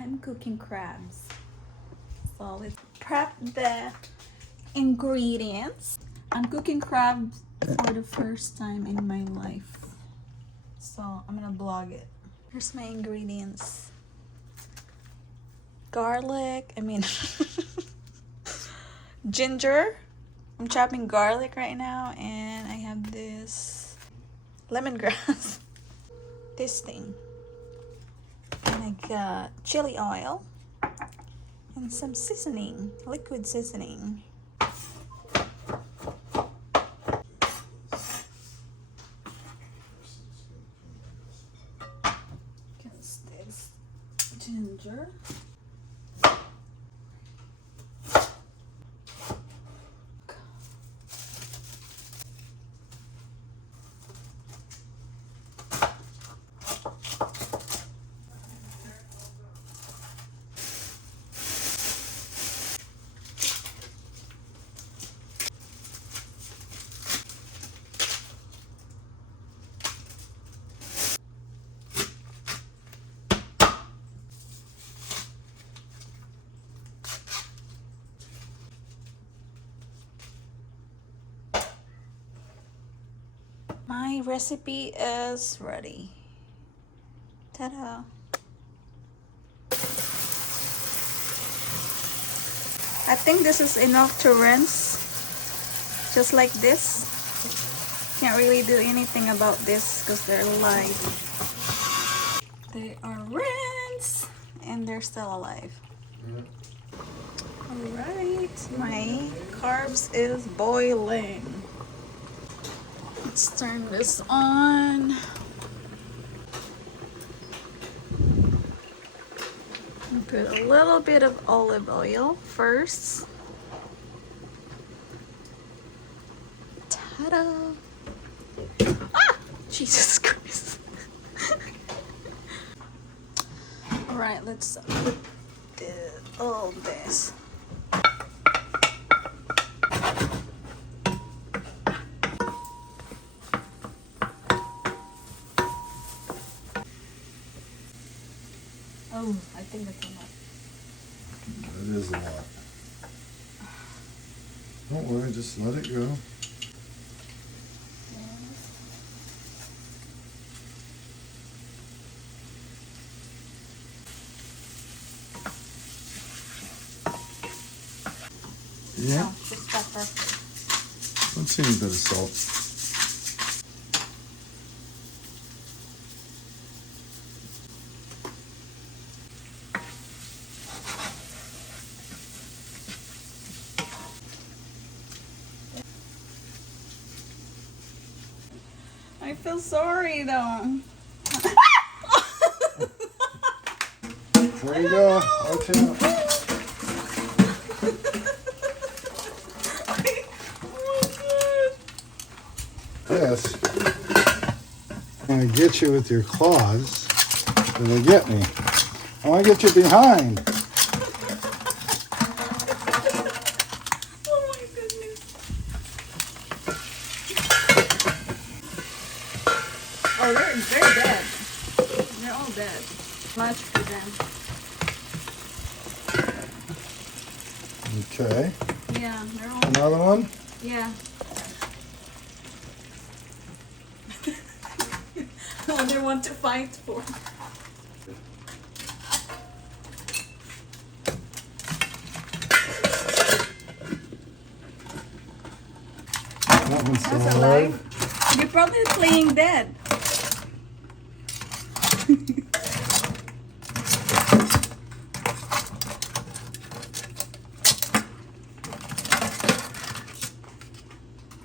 I'm cooking crabs. So let's prep the ingredients. I'm cooking crabs for the first time in my life. So I'm gonna blog it. Here's my ingredients. Garlic, ginger. I'm chopping garlic right now, and I have this lemongrass. This thing. And I got chili oil and some seasoning, liquid seasoning. Guess this ginger. My recipe is ready. Ta-da! I think this is enough to rinse, just like this. Can't really do anything about this because they're live. They are rinsed and they're still alive. Alright, my carbs is boiling. Let's turn this on. And put a little bit of olive oil first. Ta-da! Ah! Jesus Christ. Alright, let's put all this. Oh, I think that's enough. That is a lot. Don't worry, just let it go. Yeah. No, just pepper. Let's see a bit of salt. I feel sorry though. There you go. Watch out. Yes. I'm going to get you with your claws. It'll get me. I want to get you behind. Oh my goodness. Oh, they're dead. They're all dead. Much for them. Okay. Yeah, they're all Another one? Yeah. Another one to fight for. That one's still That's alive. alive. You're probably playing dead.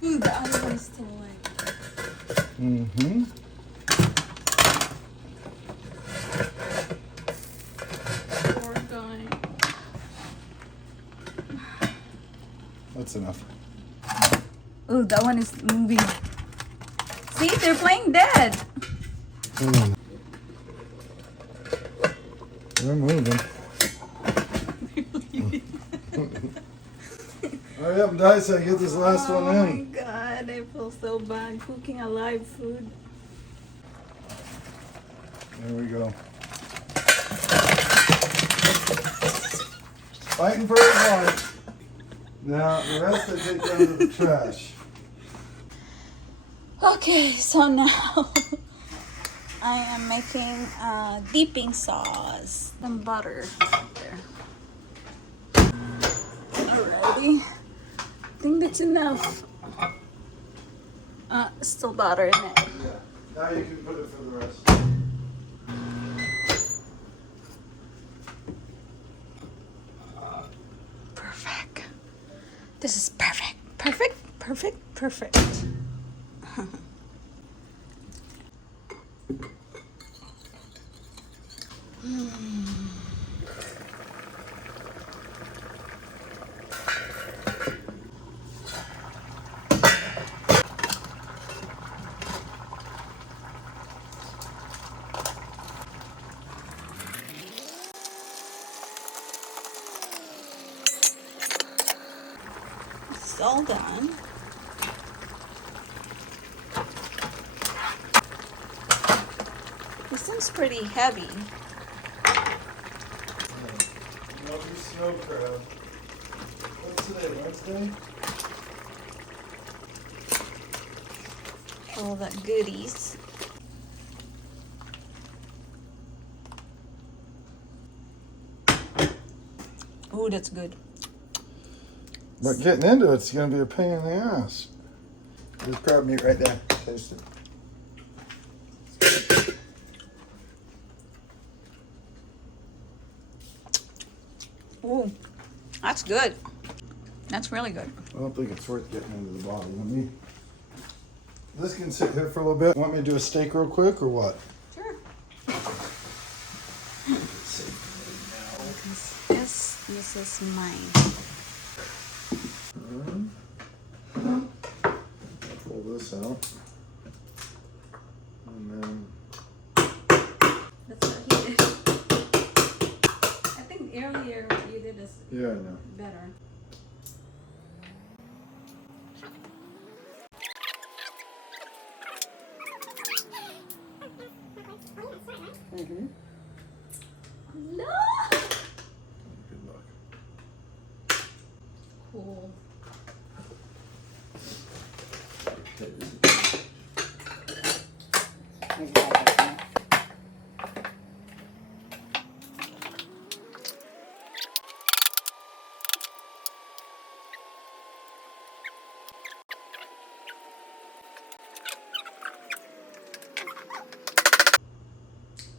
Ooh, the other one's still alive. Mm-hmm. Poor guy. That's enough. Ooh, that one is moving. See, they're playing dead. They're moving. Hurry up, Dice, I get this last one in. Oh my god, I feel so bad cooking alive food. There we go. Fighting for his life. Now, the rest I take down to the trash. Okay, so now I am making dipping sauce. Some butter there. Alrighty. I think that's enough. Still butter in it. Yeah. Now you can put it for the rest. Perfect. This is perfect. Perfect, perfect, perfect. It's all done. This thing's pretty heavy. Lovely snow crab. What's today, Wednesday? All the goodies. Ooh, that's good. But getting into it's going to be a pain in the ass. There's crab meat right there. Taste it. Ooh, that's good. That's really good. I don't think it's worth getting into the bottle. Let me. This can sit here for a little bit. Want me to do a steak real quick or what? Sure. This is mine. Pull this out. And then. That's what he did. I think earlier what you did is Yeah, I know. better. Mm-hmm. No! Good luck. Cool.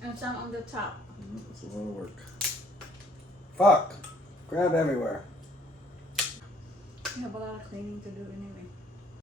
And some on the top. That's a lot of work. Fuck! Crab everywhere. You have a lot of cleaning to do anyway.